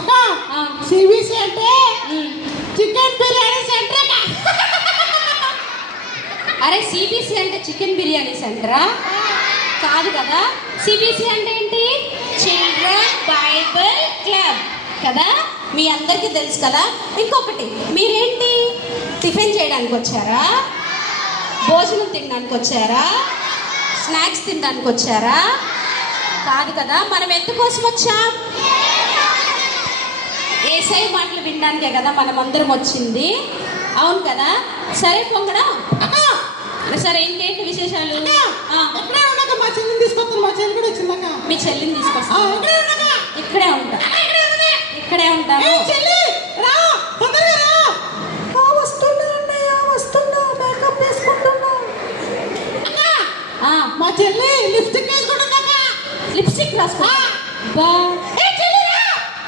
అక్క సిబిసి అంటే chicken biryani centre. అరే సిబిసి అంటే చికెన్ బిర్యానీ సెంటరా? కాదు కదా. సిబిసి అంటే ఏంటి? చిల్డ్రన్ బైబిల్ క్లబ్ కదా, మీ అందరికీ తెలుసు కదా. ఇంకొకటి, మీరేంటి టిఫిన్ చేయడానికి వచ్చారా? భోజనం తినడానికి వచ్చారా? స్నాక్స్ తినడానికి వచ్చారా? కాదు కదా. మనం ఎందుకోసం వచ్చాం? ఏసై మాటలు వినడానికే కదా మనం అందరం వచ్చింది. అవును కదా. సరే పొంగడా, సరే ఇంకేంటి విశేషాలు? మా చెల్లిని తీసుకొస్తాను. మా చెల్లి కూడా వచ్చిందాక. మీ చెల్లిని తీసుకొస్తాను. ఇక్కడే ఉంటా, ఇక్కడే ఉంటాను. మేకప్ వేసుకుంటున్నా. మా చెల్లి లిప్స్టిక్ వేసుకుంటున్నా. లిప్స్టిక్ రాసుకో. బా